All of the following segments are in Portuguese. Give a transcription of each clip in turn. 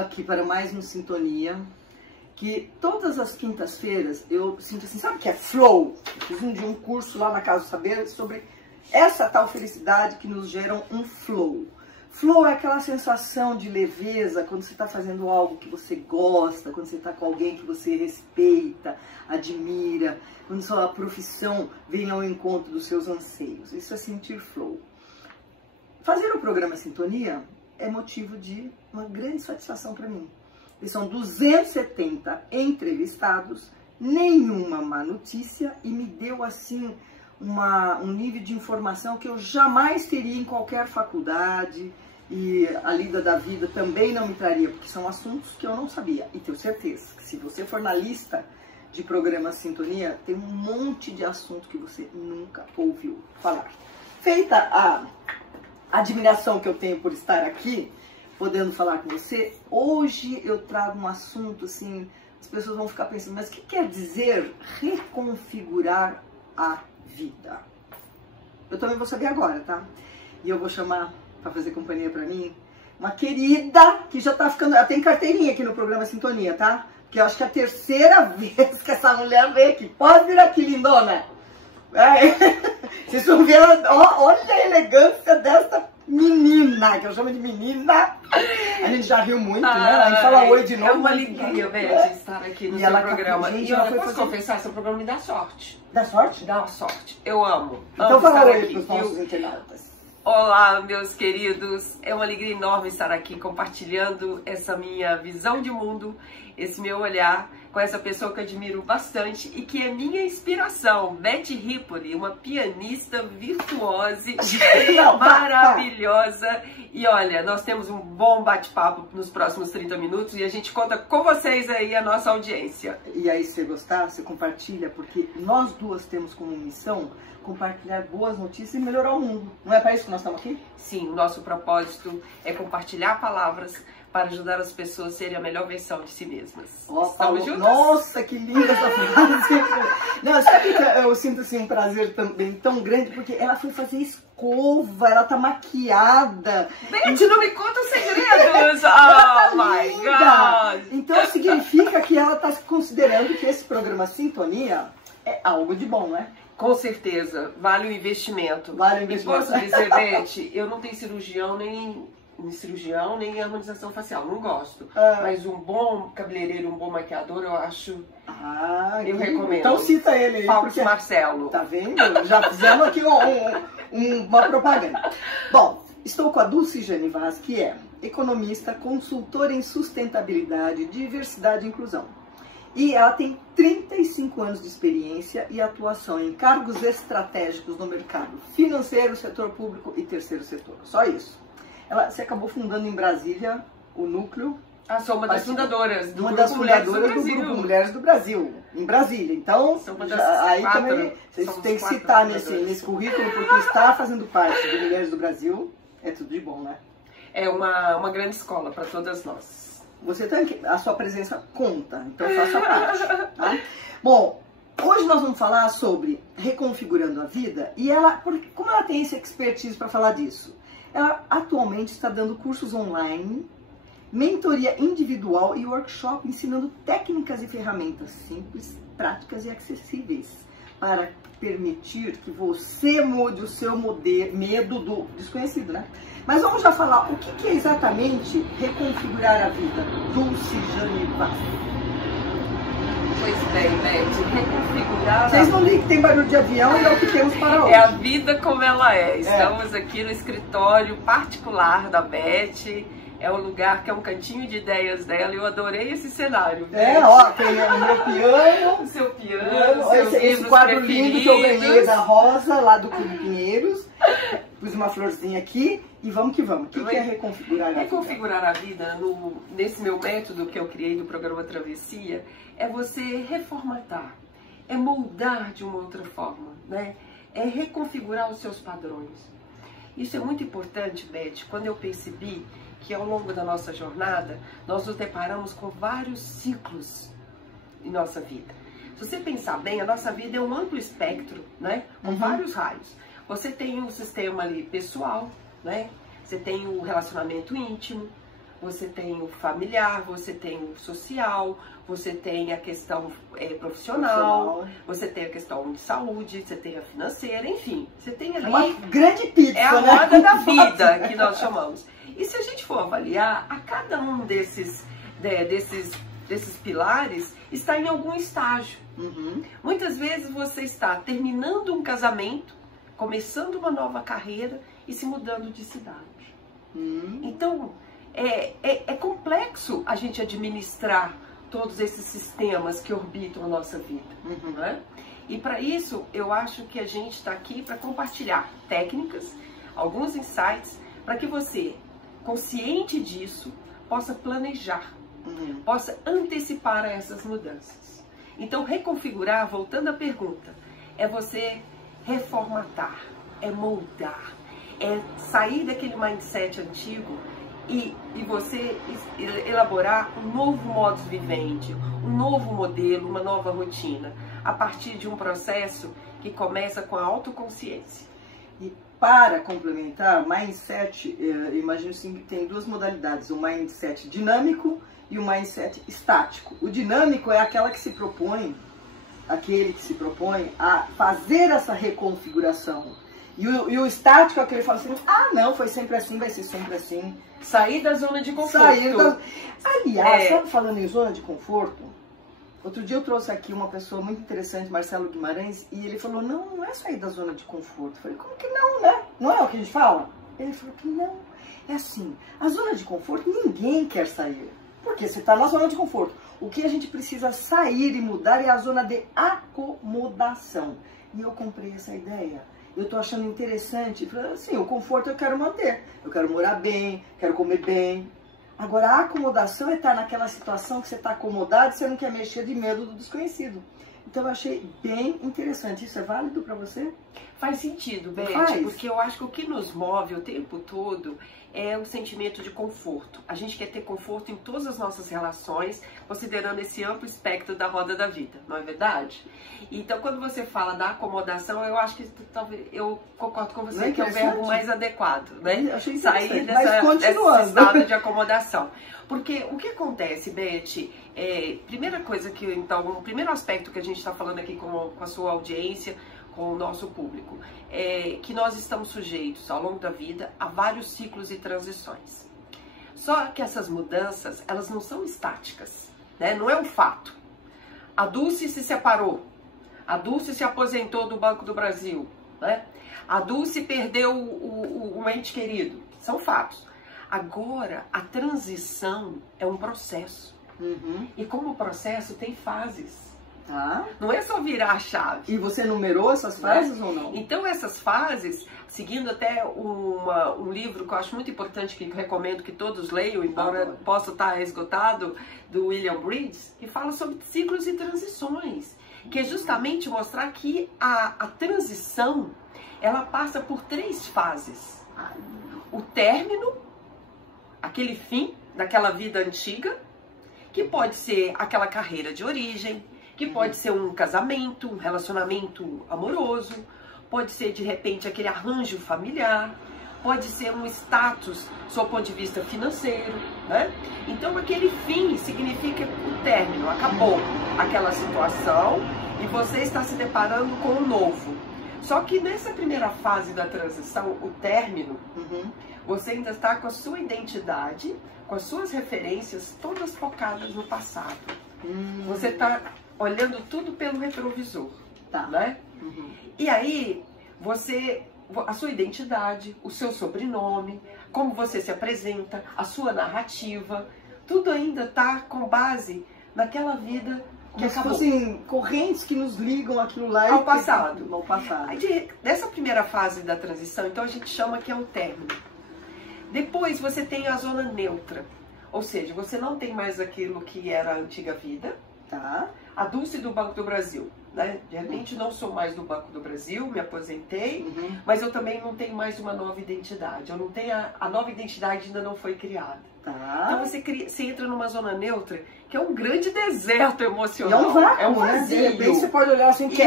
aqui para mais um Sintonia, que todas as quintas-feiras eu sinto assim, sabe o que é flow? Eu fiz um curso lá na Casa do Saber sobre essa tal felicidade que nos gera um flow. Flow é aquela sensação de leveza quando você está fazendo algo que você gosta, quando você está com alguém que você respeita, admira, quando sua profissão vem ao encontro dos seus anseios. Isso é sentir flow. Fazer o programa Sintonia é motivo de uma grande satisfação para mim. E são 270 entrevistados, nenhuma má notícia, e me deu assim um nível de informação que eu jamais teria em qualquer faculdade, e a lida da vida também não me traria, porque são assuntos que eu não sabia. E tenho certeza que se você for na lista de programa Sintonia, tem um monte de assunto que você nunca ouviu falar. Feita a admiração que eu tenho por estar aqui, podendo falar com você, hoje eu trago um assunto assim, as pessoas vão ficar pensando, mas o que quer dizer reconfigurar a vida? Eu também vou saber agora, tá? E eu vou chamar, para fazer companhia para mim, uma querida que já tá ficando, ela tem carteirinha aqui no programa Sintonia, tá? Porque eu acho que é a terceira vez que essa mulher vem aqui. Pode vir aqui, lindona. Vocês vão ver, olha a elegância dessa menina, que eu chamo de menina. A gente já riu muito, né? A gente fala oi de novo. É uma alegria, Beth, estar aqui no seu programa. Gente, e eu posso confessar, seu programa me dá sorte. Dá sorte? Dá sorte. Eu amo. Então fala oi para os nossos internautas. Olá, meus queridos. É uma alegria enorme estar aqui compartilhando essa minha visão de mundo, esse meu olhar com essa pessoa que eu admiro bastante e que é minha inspiração, Beth Ripoli, uma pianista virtuosa, maravilhosa. E olha, nós temos um bom bate-papo nos próximos 30 minutos e a gente conta com vocês aí, a nossa audiência. E aí, se você gostar, você compartilha, porque nós duas temos como missão compartilhar boas notícias e melhorar o mundo. Não é para isso que nós estamos aqui? Sim, o nosso propósito é compartilhar palavras para ajudar as pessoas a serem a melhor versão de si mesmas. Estamos juntos? Nossa, que linda essa frase! Não, sabe que eu sinto assim, um prazer também tão grande, porque ela foi fazer escova, ela tá maquiada. Beth, não me conta os segredos! Ela tá my linda. God! Então significa que ela tá considerando que esse programa Sintonia é algo de bom, né? Com certeza, vale o investimento. Vale o investimento. E posso dizer, Beth, eu não tenho cirurgião nem harmonização facial, não gosto. Mas um bom cabeleireiro, um bom maquiador, eu acho, eu recomendo. Então cita ele aí. Falcos Marcelo. Tá vendo? Já fizemos aqui uma propaganda. Bom, estou com a Dulce Jane Vaz, que é economista, consultora em sustentabilidade, diversidade e inclusão. E ela tem 35 anos de experiência e atuação em cargos estratégicos no mercado financeiro, setor público e terceiro setor. Só isso. Ela se acabou fundando em Brasília o núcleo. Sou uma das fundadoras do Grupo Mulheres do Brasil, em Brasília. Então, aí também vocês têm que citar nesse currículo, porque está fazendo parte de Mulheres do Brasil é tudo de bom, né? É uma grande escola para todas nós. Você tem a sua presença conta, então faça parte, tá? Bom, hoje nós vamos falar sobre reconfigurando a vida e como ela tem esse expertise para falar disso? Ela atualmente está dando cursos online, mentoria individual e workshop ensinando técnicas e ferramentas simples, práticas e acessíveis para permitir que você mude o seu medo do desconhecido, né? Mas vamos já falar o que é exatamente reconfigurar a vida. Dulce Jane Vaz. Pois bem, Beth, reconfigurar. Vocês não ligam que tem barulho de avião e é o que temos para hoje. É a vida como ela é. Estamos aqui no escritório particular da Beth. É um lugar que é um cantinho de ideias dela. Eu adorei esse cenário. Ó, tem o meu piano. O seu piano, esse quadro lindo que eu ganhei da Rosa, lá do Clube Pinheiros. Pus uma florzinha aqui e vamos que vamos. O que é reconfigurar a vida? Reconfigurar a vida, nesse meu método que eu criei do programa Travessia, é você reformatar, é moldar de uma outra forma, né? É reconfigurar os seus padrões. Isso é muito importante, Beth, quando eu percebi que ao longo da nossa jornada, nós nos deparamos com vários ciclos em nossa vida. Se você pensar bem, a nossa vida é um amplo espectro, né? Com vários raios. Você tem um sistema ali pessoal, né? Você tem o relacionamento íntimo, você tem o familiar, você tem o social, você tem a questão profissional, você tem a questão de saúde, você tem a financeira, enfim, você tem ali... Uma grande pizza, é a né? roda da vida que nós chamamos. E se a gente for avaliar, a cada um desses pilares está em algum estágio. Uhum. Muitas vezes você está terminando um casamento, começando uma nova carreira e se mudando de cidade. Então, é complexo a gente administrar todos esses sistemas que orbitam a nossa vida. Né? E para isso, eu acho que a gente está aqui para compartilhar técnicas, alguns insights, para que você, consciente disso, possa planejar, possa antecipar essas mudanças. Então, reconfigurar, voltando à pergunta, é você reformatar, é moldar, é sair daquele mindset antigo e você elaborar um novo modus vivendi, um novo modelo, uma nova rotina, a partir de um processo que começa com a autoconsciência. E para complementar, mindset, imagino assim que tem duas modalidades, o mindset dinâmico e o mindset estático. O dinâmico é aquele que se propõe a fazer essa reconfiguração. E o estático é aquele que fala assim, não, foi sempre assim, vai ser sempre assim. Sair da zona de conforto. Aliás, sabe, falando em zona de conforto, outro dia eu trouxe aqui uma pessoa muito interessante, Marcelo Guimarães, e ele falou, não é sair da zona de conforto. Eu falei, como que não, né? Não é o que a gente fala? Ele falou que não. É assim, a zona de conforto ninguém quer sair. Porque você está na zona de conforto. O que a gente precisa sair e mudar é a zona de acomodação. E eu comprei essa ideia. Eu estou achando interessante. Assim, o conforto eu quero manter. Eu quero morar bem, quero comer bem. Agora, a acomodação é estar naquela situação que você está acomodado e você não quer mexer de medo do desconhecido. Então, eu achei bem interessante. Isso é válido para você? Faz sentido, Beth, porque eu acho que o que nos move o tempo todo é o sentimento de conforto. A gente quer ter conforto em todas as nossas relações, considerando esse amplo espectro da roda da vida, não é verdade? Então, quando você fala da acomodação, eu acho que talvez eu concordo com você que é o verbo mais adequado, né? Eu achei sair desse estado de acomodação. Porque o que acontece, Beth, primeira coisa que, então, o primeiro aspecto que a gente está falando aqui com a sua audiência, com o nosso público, é que nós estamos sujeitos ao longo da vida a vários ciclos e transições. Só que essas mudanças, elas não são estáticas, né? Não é um fato. A Dulce se separou, a Dulce se aposentou do Banco do Brasil, né? A Dulce perdeu um ente querido, são fatos. Agora, a transição é um processo. E como processo tem fases. Não é só virar a chave. E você numerou essas fases ou não? Então essas fases, seguindo até um livro que eu acho muito importante, que recomendo que todos leiam, embora possa estar esgotado, do William Bridges, que fala sobre ciclos e transições, que é justamente mostrar que a transição, ela passa por 3 fases. O término, aquele fim daquela vida antiga, que pode ser aquela carreira de origem, que pode ser um casamento, um relacionamento amoroso, pode ser de repente aquele arranjo familiar, pode ser um status sob o ponto de vista financeiro, né? Então aquele fim significa o término, acabou aquela situação e você está se deparando com o novo. Só que nessa primeira fase da transição, o término, você ainda está com a sua identidade, com as suas referências todas focadas no passado. Você está olhando tudo pelo retrovisor, né? E aí, a sua identidade, o seu sobrenome, como você se apresenta, a sua narrativa, tudo ainda está com base naquela vida que acabou. Fossem correntes que nos ligam aquilo lá ao passado. Ao passado. Aí, dessa primeira fase da transição, então a gente chama que é o término. Depois você tem a zona neutra, ou seja, você não tem mais aquilo que era a antiga vida. A Dulce do Banco do Brasil, né? De repente não sou mais do Banco do Brasil, me aposentei, mas eu também não tenho mais uma nova identidade. Eu não tenho a nova identidade ainda não foi criada. Então você entra numa zona neutra, que é um grande deserto emocional. E é um vácuo, é um vazio. De repente você pode olhar assim, que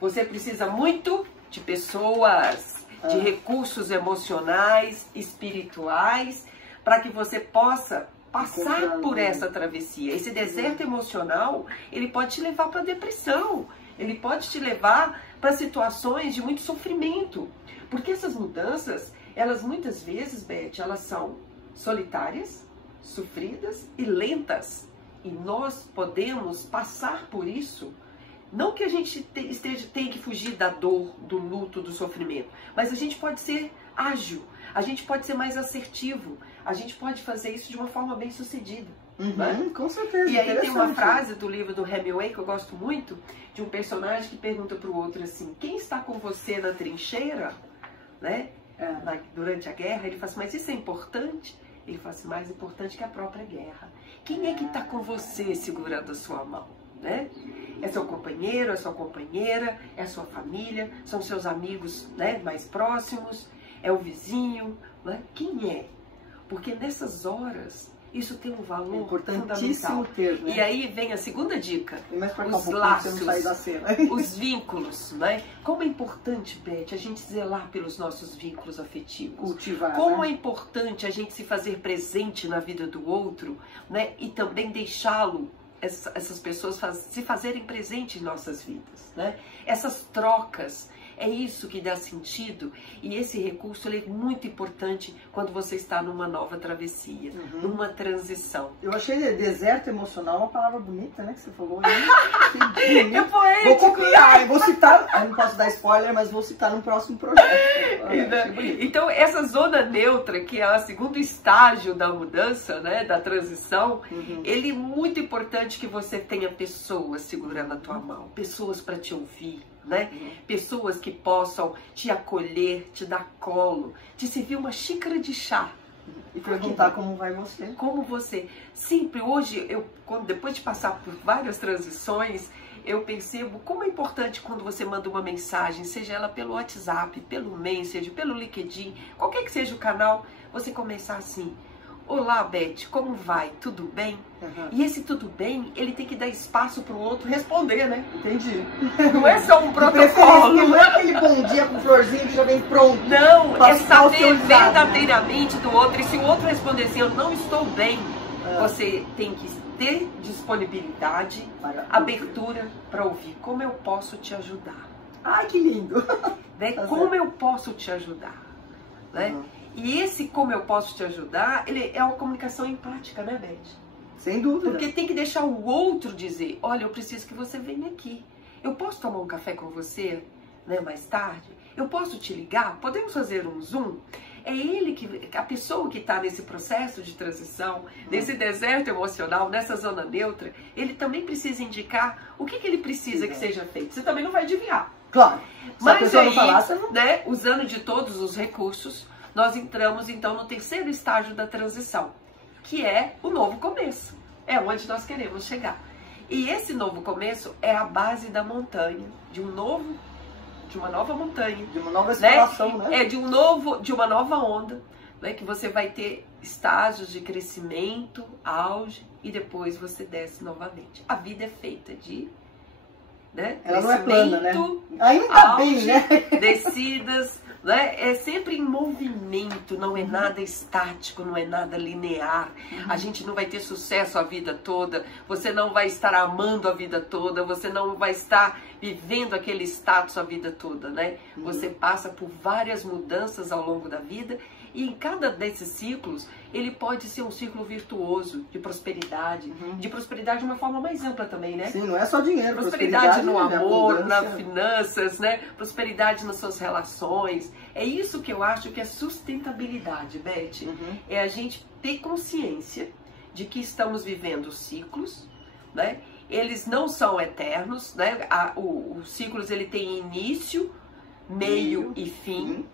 você precisa muito de pessoas, de recursos emocionais, espirituais, para que você possa passar por essa travessia. Esse deserto emocional, ele pode te levar para depressão, ele pode te levar para situações de muito sofrimento. Porque essas mudanças, elas muitas vezes, Beth, elas são solitárias, sofridas e lentas. E nós podemos passar por isso. Não que a gente tenha que fugir da dor, do luto, do sofrimento, mas a gente pode ser ágil, a gente pode ser mais assertivo, a gente pode fazer isso de uma forma bem sucedida. Né? Com certeza. E aí tem uma frase do livro do Hemingway que eu gosto muito, de um personagem que pergunta para o outro assim: quem está com você na trincheira, né? Durante a guerra? Ele fala assim: mas isso é importante? Ele fala assim: mais importante que a própria guerra. Quem é que está com você segurando a sua mão? Né? É seu companheiro, é sua companheira, é a sua família, são seus amigos, né, mais próximos, é o vizinho, né? Quem é? Porque nessas horas isso tem um valor fundamental. Ter, né? E aí vem a segunda dica, os laços, os vínculos, né? Como é importante, Beth, a gente zelar pelos nossos vínculos afetivos. Cultivar, como né? é importante a gente se fazer presente na vida do outro, né? E também deixá-lo, essas pessoas se fazerem presentes em nossas vidas, né? Essas trocas, é isso que dá sentido, e esse recurso ele é muito importante quando você está numa nova travessia, numa transição. Eu achei deserto emocional uma palavra bonita, né, que você falou. Aí. É poético. Vou copiar, vou citar, eu não posso dar spoiler, mas vou citar no próximo projeto. Então essa zona neutra, que é o segundo estágio da mudança, né, da transição, ele é muito importante que você tenha pessoas segurando a tua mão, pessoas para te ouvir, né? Pessoas que possam te acolher, te dar colo, te servir uma xícara de chá. E perguntar como vai você. Como você. Sempre, hoje, depois de passar por várias transições, eu percebo como é importante quando você manda uma mensagem, seja ela pelo WhatsApp, pelo Messenger, pelo LinkedIn, qualquer que seja o canal, você começar assim: olá, Beth, como vai? Tudo bem? E esse tudo bem, ele tem que dar espaço para o outro responder, né? Entendi. Não é só um protocolo. Não é aquele bom dia com florzinha que já vem pronto. Não, é saber verdadeiramente do outro. E se o outro responder assim: eu não estou bem, você tem que ter disponibilidade, abertura para ouvir. Como eu posso te ajudar? Ai, que lindo. Né? Como eu posso te ajudar? Né? E esse como eu posso te ajudar, ele é uma comunicação empática, né, Beth? Sem dúvida. Porque tem que deixar o outro dizer: olha, eu preciso que você venha aqui. Eu posso tomar um café com você, né, mais tarde? Eu posso te ligar? Podemos fazer um Zoom? É ele a pessoa que está nesse processo de transição, nesse deserto emocional, nessa zona neutra, ele também precisa indicar o que ele precisa que seja feito. Você também não vai adivinhar. Claro. Mas aí, né, usando de todos os recursos, nós entramos então no terceiro estágio da transição, que é o novo começo. É onde nós queremos chegar. E esse novo começo é a base da montanha, de uma nova montanha. De uma nova exploração, né? É de uma nova onda, né? Que você vai ter estágios de crescimento, auge, e depois você desce novamente. A vida é feita de, né, ela não é plana, né? Ainda auge, bem, né? descidas, né? É sempre em movimento, não é nada estático, não é nada linear. A gente não vai ter sucesso a vida toda, você não vai estar amando a vida toda, você não vai estar vivendo aquele status a vida toda, né? Você passa por várias mudanças ao longo da vida, e em cada desses ciclos, ele pode ser um ciclo virtuoso, de prosperidade de uma forma mais ampla também, né? Sim, não é só dinheiro. Prosperidade no amor, nas finanças, né? Prosperidade nas suas relações. É isso que eu acho que é sustentabilidade, Beth. É a gente ter consciência de que estamos vivendo ciclos, né? Eles não são eternos, né? Os ciclos, ele tem início, meio e fim.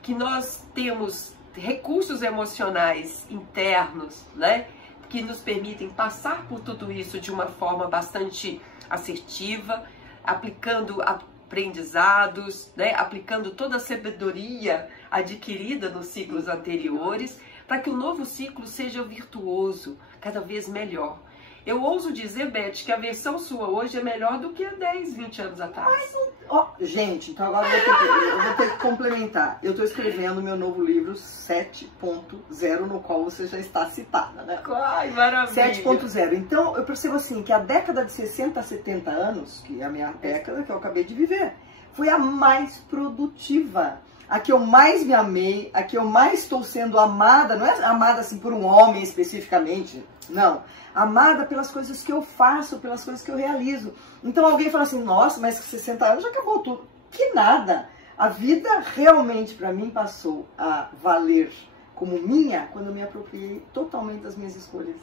Que nós temos recursos emocionais internos, né, que nos permitem passar por tudo isso de uma forma bastante assertiva, aplicando aprendizados, né, aplicando toda a sabedoria adquirida nos ciclos anteriores, para que o novo ciclo seja virtuoso, cada vez melhor. Eu ouso dizer, Beth, que a versão sua hoje é melhor do que há 10, 20 anos atrás. Mas, ó, gente, então agora eu vou ter que complementar. Eu estou escrevendo meu novo livro 7.0, no qual você já está citada, né? Ai, maravilha! 7.0. Então, eu percebo assim, que a década de 60 a 70 anos, que é a minha década que eu acabei de viver, foi a mais produtiva. A que eu mais me amei, a que eu mais estou sendo amada, não é amada assim por um homem especificamente, não. Amada pelas coisas que eu faço, pelas coisas que eu realizo. Então alguém fala assim, nossa, mas com 60 anos já acabou tudo. Que nada! A vida realmente para mim passou a valer como minha quando eu me apropriei totalmente das minhas escolhas.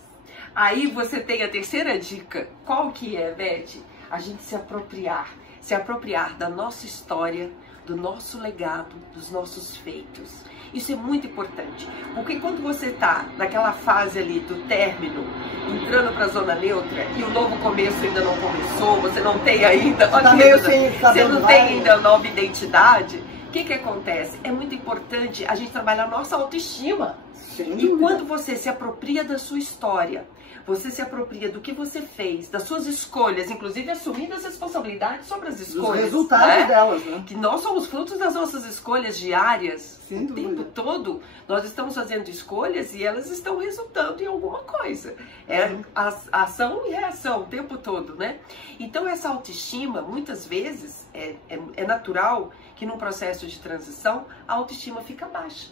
Aí você tem a terceira dica. Qual que é, Beth? A gente se apropriar da nossa história, do nosso legado, dos nossos feitos. Isso é muito importante, porque quando você está naquela fase ali do término, entrando para a zona neutra e o novo começo ainda não começou, você não tem ainda, você não tem ainda a nova identidade, o que acontece? É muito importante a gente trabalhar a nossa autoestima. E quando você se apropria da sua história, você se apropria do que você fez, das suas escolhas, inclusive assumindo as responsabilidades sobre as escolhas. Os resultados delas, né? Que nós somos frutos das nossas escolhas diárias. Sem dúvida. O tempo todo, nós estamos fazendo escolhas e elas estão resultando em alguma coisa. É ação e reação o tempo todo, né? Então essa autoestima, muitas vezes, é natural que num processo de transição, a autoestima fica baixa.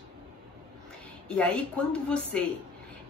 E aí, quando você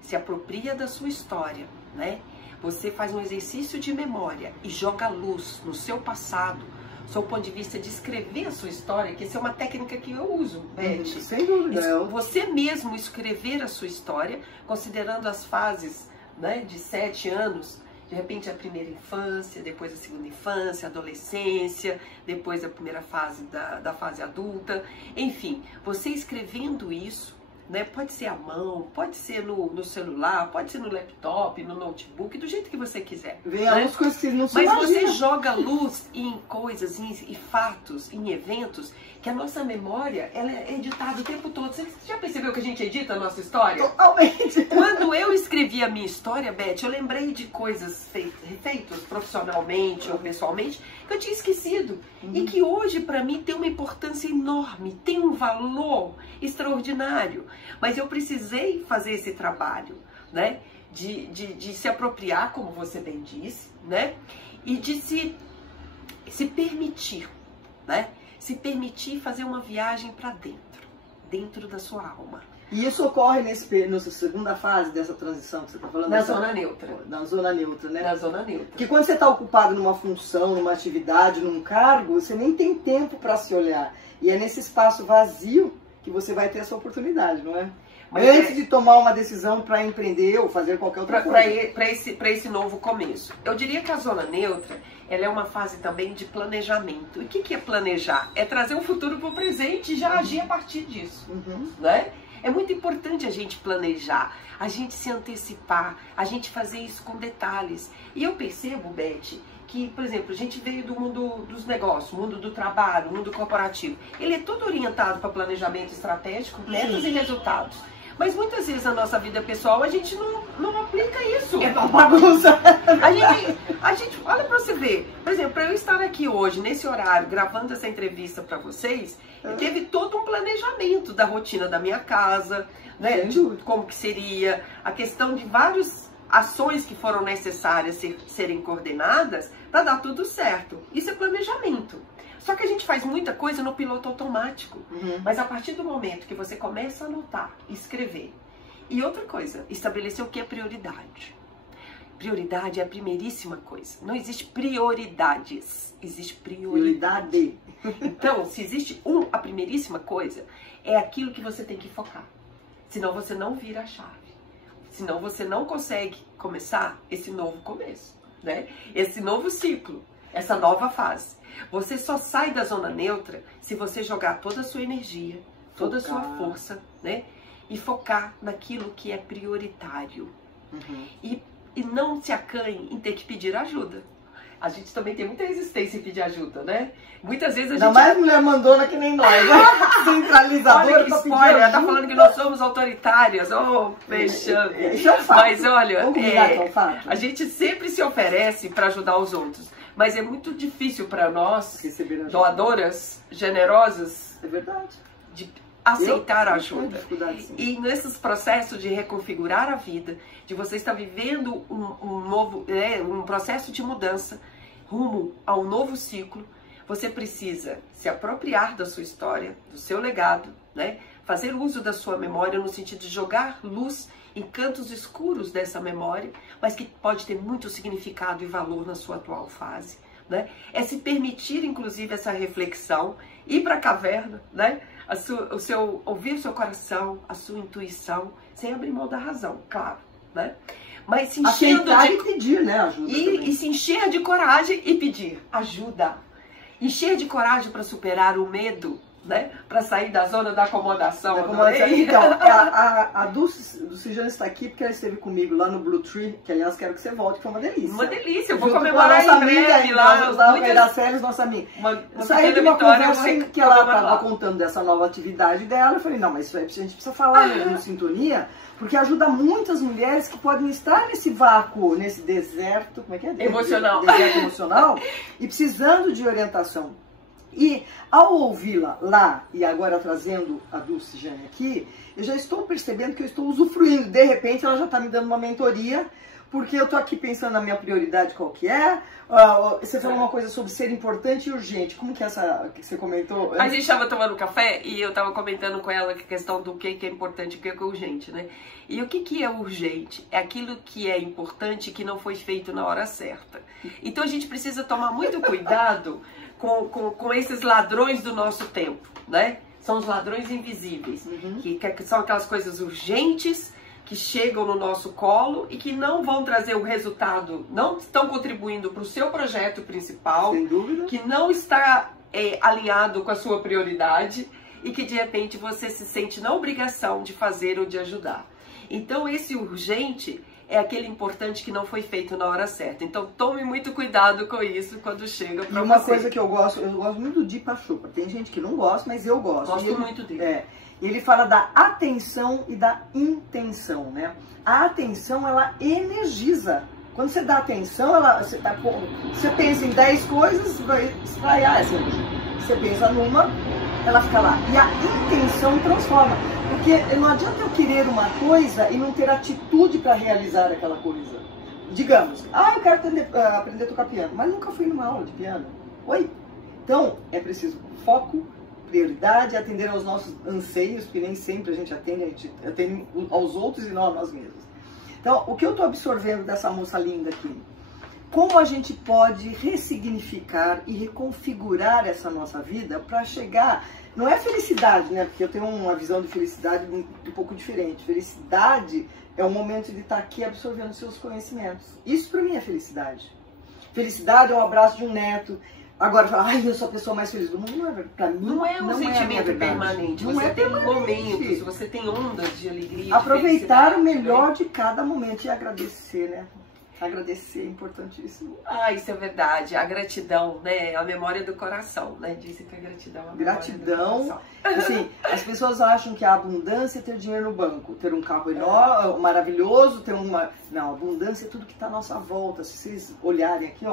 se apropria da sua história, né? Você faz um exercício de memória e joga luz no seu passado, sob o ponto de vista de escrever a sua história, que essa é uma técnica que eu uso, Beth. Sem dúvida. Você mesmo escrever a sua história, considerando as fases, né, de 7 anos, de repente a primeira infância, depois a segunda infância, a adolescência, depois a primeira fase da fase adulta, enfim, você escrevendo isso, né? Pode ser à mão, pode ser no celular, pode ser no laptop, no notebook, do jeito que você quiser. Vem algumas coisas que não se Mas imagina. você joga luz em coisas, em fatos, em eventos, que a nossa memória, ela é editada o tempo todo. Você já percebeu que a gente edita a nossa história? Totalmente. Quando eu escrevi a minha história, Beth, eu lembrei de coisas feitas profissionalmente ou pessoalmente que eu tinha esquecido. E que hoje, para mim, tem uma importância enorme, tem um valor extraordinário. Mas eu precisei fazer esse trabalho, né? De se apropriar, como você bem disse, né? E de se permitir, né? Se permitir fazer uma viagem para dentro da sua alma. E isso ocorre nessa segunda fase dessa transição que você está falando? Na zona neutra. Na zona neutra, né? Na zona neutra. Porque quando você está ocupado numa função, numa atividade, num cargo, você nem tem tempo para se olhar. E é nesse espaço vazio que você vai ter essa oportunidade, não é? Mas antes de tomar uma decisão para empreender ou fazer qualquer outra coisa. Para esse novo começo. Eu diria que a zona neutra, ela é uma fase também de planejamento. E o que é planejar? É trazer o futuro para o presente e já agir a partir disso. Né? É muito importante a gente planejar, a gente se antecipar, a gente fazer isso com detalhes. E eu percebo, Beth, que, por exemplo, a gente veio do mundo dos negócios, mundo do trabalho, mundo corporativo. Ele é todo orientado para planejamento estratégico, metas e resultados. Mas muitas vezes na nossa vida pessoal a gente não aplica isso. É uma bagunça. A gente, olha pra você ver, por exemplo, para eu estar aqui hoje, nesse horário, gravando essa entrevista para vocês, teve todo um planejamento da rotina da minha casa, né? De como que seria, a questão de várias ações que foram necessárias serem coordenadas para dar tudo certo. Isso é planejamento. Só que a gente faz muita coisa no piloto automático. Mas a partir do momento que você começa a anotar, escrever. E outra coisa, estabelecer o que é prioridade. Prioridade é a primeiríssima coisa. Não existe prioridades, existe prioridade. Então, se existe a primeiríssima coisa, é aquilo que você tem que focar. Senão você não vira a chave. Senão você não consegue começar esse novo começo, né? Esse novo ciclo, essa nova fase. Você só sai da zona neutra se você jogar toda a sua energia, toda a sua força, né? E focar naquilo que é prioritário. E não se acanhe em ter que pedir ajuda. A gente também tem muita resistência em pedir ajuda, né? Muitas vezes a Ainda gente... mais mulher mandona que nem nós, né? Centralizadora. Olha que spoiler, ela tá falando que nós somos autoritárias. Oh, fechando. Isso é um fato. Mas olha, a gente sempre se oferece para ajudar os outros. Mas é muito difícil para nós, doadoras, generosas, é verdade, de aceitar a ajuda. E nesses processos de reconfigurar a vida, de você estar vivendo um processo de mudança rumo a um novo ciclo, você precisa se apropriar da sua história, do seu legado, né? Fazer uso da sua memória no sentido de jogar luz em cantos escuros dessa memória, mas que pode ter muito significado e valor na sua atual fase, né? É se permitir, inclusive, essa reflexão, ir para a caverna, né? Ouvir o seu coração, a sua intuição, sem abrir mão da razão, claro, né? Mas se enchendo e pedir, né, ajuda e se encher de coragem e pedir ajuda. Encher de coragem para superar o medo, né? Para sair da zona da acomodação. Então, a Dulce Jane está aqui porque ela esteve comigo lá no Blue Tree, que aliás quero que você volte, que foi uma delícia. Uma delícia, eu vou comemorar em breve lá. Nossa amiga. Saí de uma conversa que ela estava contando dessa nova atividade dela. Eu falei, não, mas isso aí a gente precisa falar no Sintonia, porque ajuda muitas mulheres que podem estar nesse vácuo, nesse deserto, como é que é? Emocional. Deserto emocional, e precisando de orientação. E ao ouvi-la lá, e agora trazendo a Dulce Jane aqui, eu já estou percebendo que eu estou usufruindo. De repente ela já está me dando uma mentoria, porque eu estou aqui pensando na minha prioridade qual que é. Você falou uma coisa sobre ser importante e urgente. Como que é essa que você comentou? A gente estava tomando café e eu estava comentando com ela a questão do que é importante e o que é urgente, né? E o que é urgente? É aquilo que é importante e que não foi feito na hora certa. Então a gente precisa tomar muito cuidado com esses ladrões do nosso tempo, né? São os ladrões invisíveis, que são aquelas coisas urgentes que chegam no nosso colo e que não vão trazer o resultado, não estão contribuindo para o seu projeto principal, sem dúvida, que não está alinhado com a sua prioridade e que de repente você se sente na obrigação de fazer ou de ajudar. Então esse urgente é aquele importante que não foi feito na hora certa. Então tome muito cuidado com isso quando chega para você. E uma coisa que eu gosto muito do Deepak Chopra. Tem gente que não gosta, mas eu gosto. Gosto muito dele. Ele fala da atenção e da intenção, né? A atenção, ela energiza. Quando você dá atenção, você pensa em 10 coisas, vai extrair essa energia. Você pensa numa, ela fica lá. E a intenção transforma. Porque não adianta eu querer uma coisa e não ter atitude para realizar aquela coisa. Digamos, eu quero aprender a tocar piano, mas nunca fui numa aula de piano. Oi? Então, é preciso foco, prioridade, atender aos nossos anseios, porque nem sempre a gente atende aos outros e não a nós mesmos. Então, o que eu estou absorvendo dessa moça linda aqui? Como a gente pode ressignificar e reconfigurar essa nossa vida para chegar... Não é felicidade, né? Porque eu tenho uma visão de felicidade um pouco diferente. Felicidade é o momento de estar aqui absorvendo seus conhecimentos. Isso para mim é felicidade. Felicidade é um abraço de um neto. Agora, eu sou a pessoa mais feliz do mundo. Não é, pra mim, não é um sentimento permanente. Não você tem permanente. momentos, você tem ondas de alegria. Aproveitar o melhor de cada momento e agradecer, né? Agradecer é importantíssimo. Isso é verdade. A gratidão, né? A memória do coração, né? Dizem que a gratidão é a memória do coração. Assim, as pessoas acham que a abundância é ter dinheiro no banco, ter um carro enorme, maravilhoso, ter uma... Não, abundância é tudo que está à nossa volta. Se vocês olharem aqui,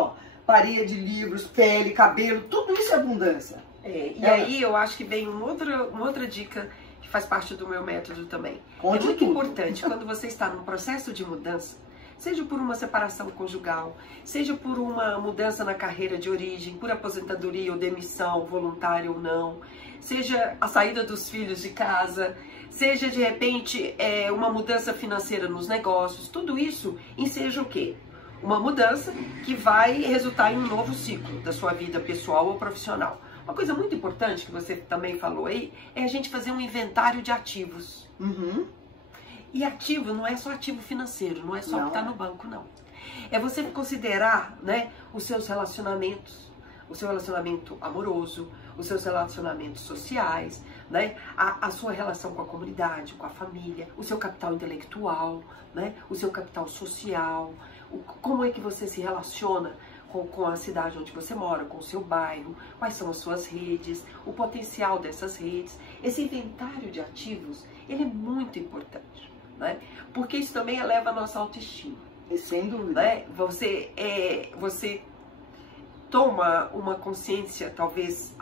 parede, livros, pele, cabelo, tudo isso é abundância. Aí eu acho que vem uma outra dica que faz parte do meu método também. Conte é muito tudo. Importante quando você está num processo de mudança, seja por uma separação conjugal, seja por uma mudança na carreira de origem, por aposentadoria ou demissão, voluntária ou não, seja a saída dos filhos de casa, seja de repente uma mudança financeira nos negócios, tudo isso enseja o quê? Uma mudança que vai resultar em um novo ciclo da sua vida pessoal ou profissional. Uma coisa muito importante que você também falou aí é a gente fazer um inventário de ativos. E ativo não é só ativo financeiro, não é só o que está no banco, não. É você considerar, né, os seus relacionamentos, o seu relacionamento amoroso, os seus relacionamentos sociais, né, a sua relação com a comunidade, com a família, o seu capital intelectual, né, o seu capital social, como é que você se relaciona com a cidade onde você mora, com o seu bairro, quais são as suas redes, o potencial dessas redes. Esse inventário de ativos, ele é muito importante, né? Porque isso também eleva a nossa autoestima. E sem dúvida. Né? Você toma uma consciência, talvez,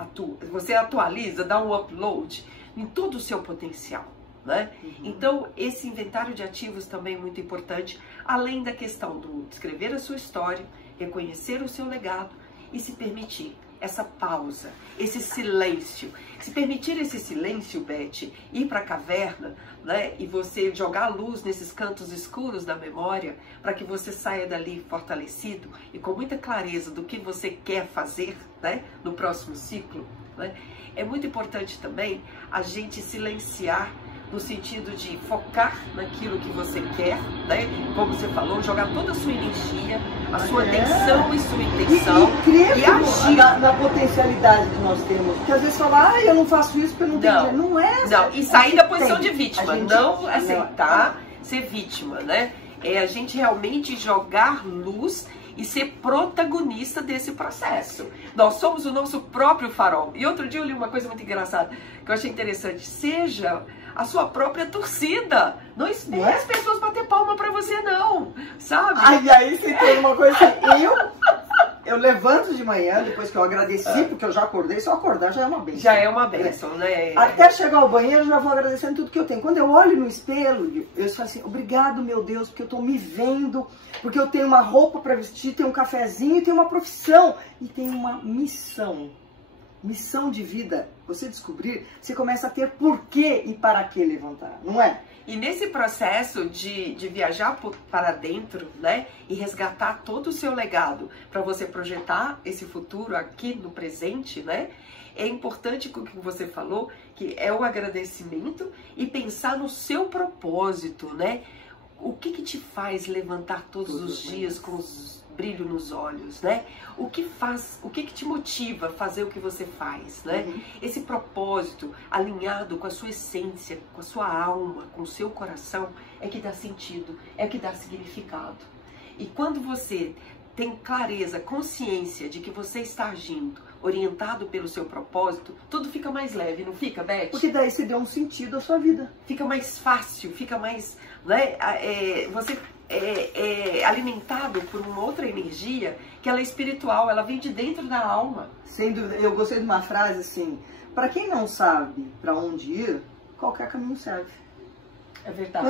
você atualiza, dá um upload em todo o seu potencial. Né? Então, esse inventário de ativos também é muito importante, além da questão do escrever a sua história, reconhecer o seu legado e se permitir essa pausa, esse silêncio. Se permitir esse silêncio, Beth, ir para a caverna, né, e você jogar a luz nesses cantos escuros da memória, para que você saia dali fortalecido e com muita clareza do que você quer fazer, né, no próximo ciclo, né? É muito importante também a gente silenciar, no sentido de focar naquilo que você quer, né? Como você falou, jogar toda a sua energia, a sua atenção e sua intenção e agir na potencialidade que nós temos. Porque às vezes fala, eu não faço isso porque eu não tenho dinheiro. Não é essa. Não, e sair da posição de vítima, não aceitar ser vítima, né? É a gente realmente jogar luz e ser protagonista desse processo. Nós somos o nosso próprio farol. E outro dia eu li uma coisa muito engraçada, que eu achei interessante. Seja a sua própria torcida. Não espere as pessoas bater palma pra você, não. Sabe? Aí você tem uma coisa assim, eu levanto de manhã, depois que eu agradeci, porque eu já acordei, se eu acordar já é uma bênção. Já é uma bênção, né? Até chegar ao banheiro, eu já vou agradecendo tudo que eu tenho. Quando eu olho no espelho, eu falo assim, obrigado, meu Deus, porque eu tô me vendo, porque eu tenho uma roupa para vestir, tenho um cafezinho, e tenho uma profissão, e tenho uma missão. Missão de vida. Você descobrir, você começa a ter porquê e para que levantar, não é? E nesse processo de viajar para dentro, né, e resgatar todo o seu legado para você projetar esse futuro aqui no presente, né, é importante o que você falou, que é o agradecimento e pensar no seu propósito, né? O que te faz levantar todos os dias com brilho nos olhos, né? O que te motiva a fazer o que você faz, né? Esse propósito alinhado com a sua essência, com a sua alma, com o seu coração, é que dá sentido, é que dá significado. E quando você tem clareza, consciência de que você está agindo orientado pelo seu propósito, tudo fica mais leve, não fica, Beth? Porque daí você deu um sentido à sua vida. Fica mais fácil, fica mais, né? Você é alimentado por uma outra energia que ela é espiritual, ela vem de dentro da alma. Sem dúvida. Eu gostei de uma frase assim, para quem não sabe para onde ir, qualquer caminho serve. É verdade.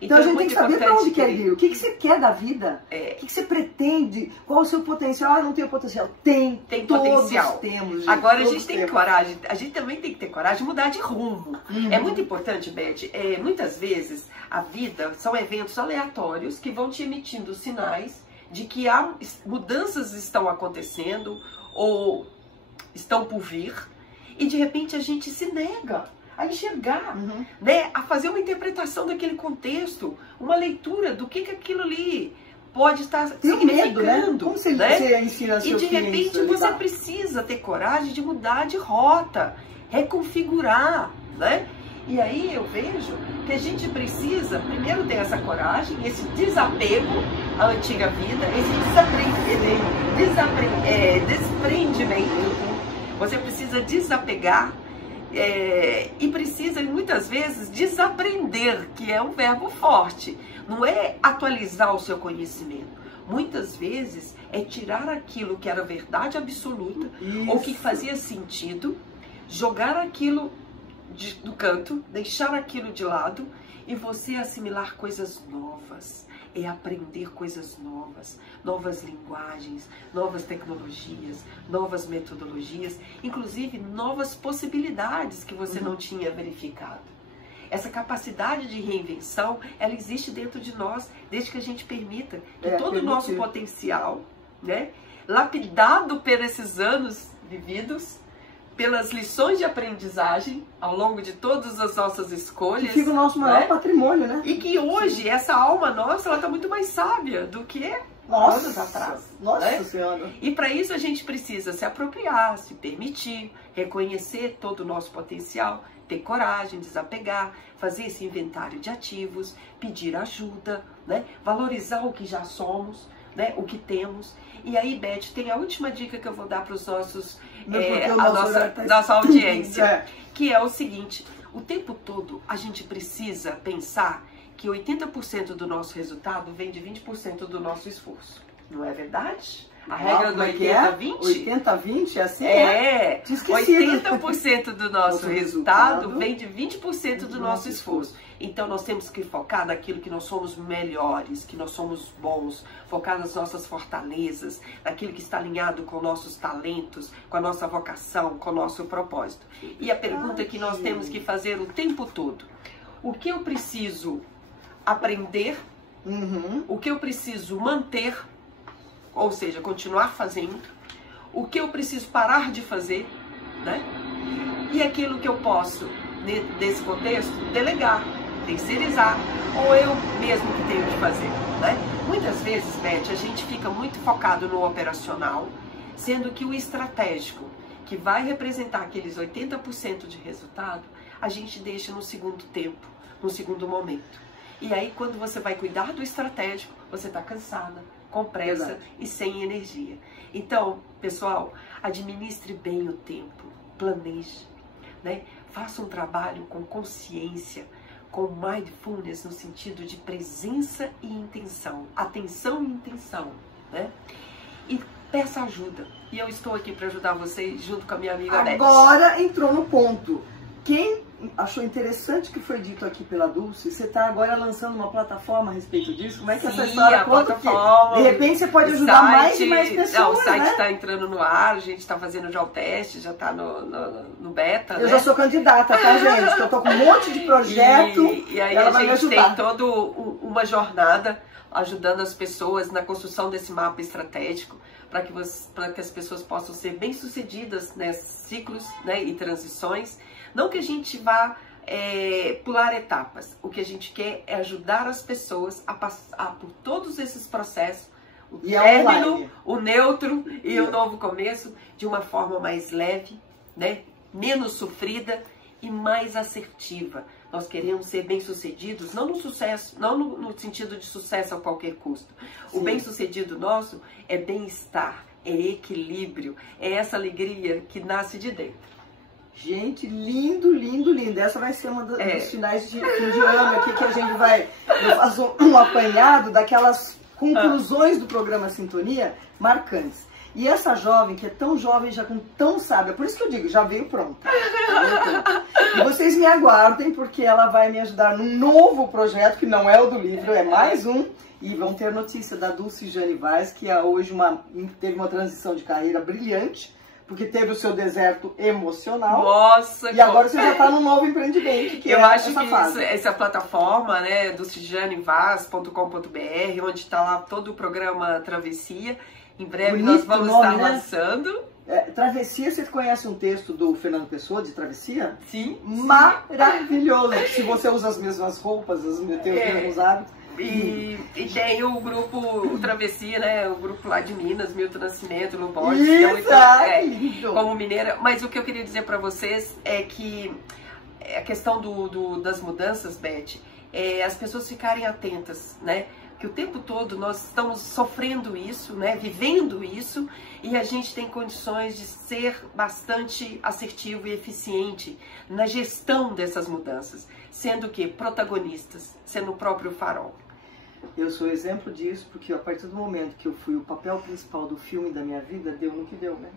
Então a gente tem que saber para onde quer ir. O que você quer da vida? O que você pretende? Qual o seu potencial? Ah, não tenho potencial. Tem potencial. Temos, gente, agora a gente tem coragem. A gente também tem que ter coragem de mudar de rumo. É muito importante, Beth. Muitas vezes a vida são eventos aleatórios que vão te emitindo sinais de que mudanças estão acontecendo ou estão por vir. E de repente a gente se nega a enxergar, né? A fazer uma interpretação daquele contexto, uma leitura do que aquilo ali pode estar significando. Medo, né? Como você ensina seu filho? E de repente você precisa ter coragem de mudar de rota, reconfigurar, né? E aí eu vejo que a gente precisa primeiro ter essa coragem, esse desapego à antiga vida, esse desprendimento. Você precisa desapegar e precisa muitas vezes desaprender, que é um verbo forte. Não é atualizar o seu conhecimento. Muitas vezes é tirar aquilo que era verdade absoluta ou que fazia sentido, jogar aquilo do canto, deixar aquilo de lado e você assimilar coisas novas. É aprender coisas novas, novas linguagens, novas tecnologias, novas metodologias, inclusive novas possibilidades que você não tinha verificado. Essa capacidade de reinvenção, ela existe dentro de nós, desde que a gente permita que todo o nosso potencial, né, lapidado por esses anos vividos, pelas lições de aprendizagem ao longo de todas as nossas escolhas. Que fica o nosso maior patrimônio, né? E que hoje, essa alma nossa, ela está muito mais sábia do que anos atrás. Nossa Senhora! E para isso a gente precisa se apropriar, se permitir, reconhecer todo o nosso potencial, ter coragem, desapegar, fazer esse inventário de ativos, pedir ajuda, né? Valorizar o que já somos. né, o que temos. E aí, Beth, tem a última dica que eu vou dar para os nossos, nossa audiência, que é o seguinte: o tempo todo a gente precisa pensar que 80% do nosso resultado vem de 20% do nosso esforço. Não é verdade? A regra do 80-20? 80-20 é assim? É, 80% do nosso resultado vem de 20% do nosso esforço. Então nós temos que focar naquilo que nós somos melhores, que nós somos bons, focar nas nossas fortalezas, naquilo que está alinhado com nossos talentos, com a nossa vocação, com o nosso propósito. E a pergunta que nós temos que fazer o tempo todo: o que eu preciso aprender, o que eu preciso manter, ou seja, continuar fazendo, o que eu preciso parar de fazer, né? E aquilo que eu posso, nesse contexto, delegar, terceirizar, ou eu mesmo que tenho que fazer, né? Muitas vezes, Beth, a gente fica muito focado no operacional, sendo que o estratégico, que vai representar aqueles 80% de resultado, a gente deixa no segundo tempo, no segundo momento. E aí, quando você vai cuidar do estratégico, você está cansada, com pressa e sem energia. Então, pessoal, administre bem o tempo, planeje, né? Faça um trabalho com consciência, com mindfulness no sentido de presença e intenção, atenção e intenção, né? E peça ajuda. E eu estou aqui para ajudar vocês junto com a minha amiga Beth. Agora entrou no ponto. Quem achou interessante o que foi dito aqui pela Dulce, você está agora lançando uma plataforma a respeito disso? Como é que essa história conta? De repente você pode ajudar mais e mais pessoas, não, o site está entrando no ar, a gente está fazendo já o teste, já está no beta, Eu já sou candidata, tá, gente? Eu estou com um monte de projeto e aí a gente tem toda uma jornada ajudando as pessoas na construção desse mapa estratégico, para que as pessoas possam ser bem-sucedidas nesses ciclos, né, e transições. Não que a gente vá pular etapas, o que a gente quer é ajudar as pessoas a passar por todos esses processos, o término, o neutro e o novo começo, de uma forma mais leve, né, menos sofrida e mais assertiva. Nós queremos ser bem-sucedidos, não no sucesso, não no sentido de sucesso a qualquer custo. Sim. O bem-sucedido nosso é bem-estar, é equilíbrio, é essa alegria que nasce de dentro. Gente, lindo, lindo, lindo. Essa vai ser uma dos finais de fim de ano aqui, que a gente vai fazer um apanhado daquelas conclusões do programa Sintonia marcantes. E essa jovem, que é tão jovem, já tão sábia, por isso que eu digo, já veio pronta. E vocês me aguardem, porque ela vai me ajudar num novo projeto, que não é o do livro, é mais um. E vão ter notícia da Dulce Jane Vaz, que hoje teve uma transição de carreira brilhante, porque teve o seu deserto emocional. Nossa! E agora você já está num novo empreendimento, que eu acho que essa plataforma, né, do dulcejanevaz.com.br, onde está lá todo o programa Travessia, em breve bonito nós vamos estar lançando. Travessia, você conhece um texto do Fernando Pessoa, de Travessia? Sim. Maravilhoso! Se você usa as mesmas roupas, os mesmos hábitos. E tem o grupo o Travessia, né? O grupo lá de Minas, Milton Nascimento, Luborges, que é muito, como mineira. Mas o que eu queria dizer para vocês é que a questão das mudanças, Beth, as pessoas ficarem atentas, né? Que o tempo todo nós estamos sofrendo isso, né? Vivendo isso, e a gente tem condições de ser bastante assertivo e eficiente na gestão dessas mudanças, sendo que protagonistas, sendo o próprio farol. Eu sou exemplo disso, porque a partir do momento que eu fui o papel principal do filme da minha vida, deu no que deu, né?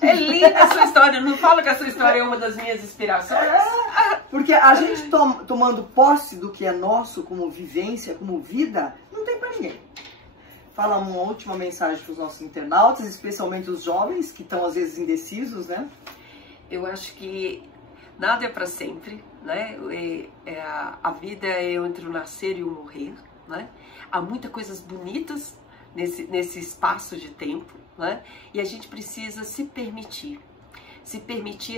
É linda a sua história, não fala que a sua história é uma das minhas inspirações? Porque a gente tomando posse do que é nosso como vivência, como vida, não tem pra ninguém. Fala uma última mensagem para os nossos internautas, especialmente os jovens, que estão às vezes indecisos, né? Eu acho que nada é para sempre, né? A vida é entre o nascer e o morrer, né? Há muitas coisas bonitas nesse espaço de tempo, né? E a gente precisa se permitir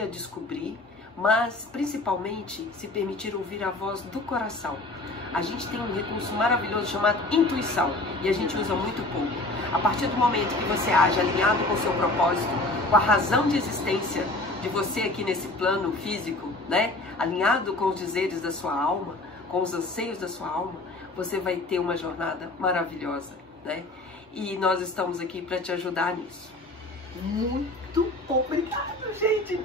a descobrir, mas principalmente se permitir ouvir a voz do coração. A gente tem um recurso maravilhoso chamado intuição e a gente usa muito pouco. A partir do momento que você age alinhado com o seu propósito, com a razão de existência de você aqui nesse plano físico, né? Alinhado com os dizeres da sua alma, com os anseios da sua alma, você vai ter uma jornada maravilhosa, né? e nós estamos aqui para te ajudar nisso. Muito obrigada, gente.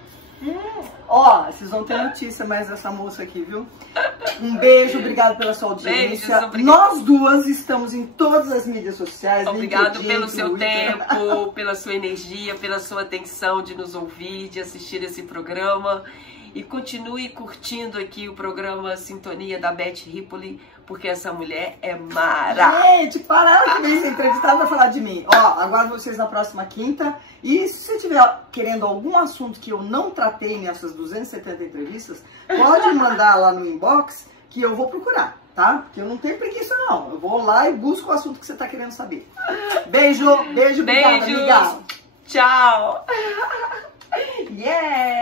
Ó, vocês vão ter notícia mais dessa moça aqui, viu? Um beijo, obrigado pela sua audiência. Beijos, nós duas estamos em todas as mídias sociais. Obrigado LinkedIn, pelo seu Twitter. tempo, pela sua energia, pela sua atenção de nos ouvir, de assistir esse programa. E continue curtindo aqui o programa Sintonia da Beth Ripoli, porque essa mulher é mara. Gente, pararam de me entrevistar pra falar de mim. Ó, aguardo vocês na próxima quinta. E se você estiver querendo algum assunto que eu não tratei nessas 270 entrevistas, pode mandar lá no inbox que eu vou procurar, tá? Porque eu não tenho preguiça, não. Eu vou lá e busco o assunto que você tá querendo saber. Beijo, beijo, obrigada, amiga. Tchau. Yeah!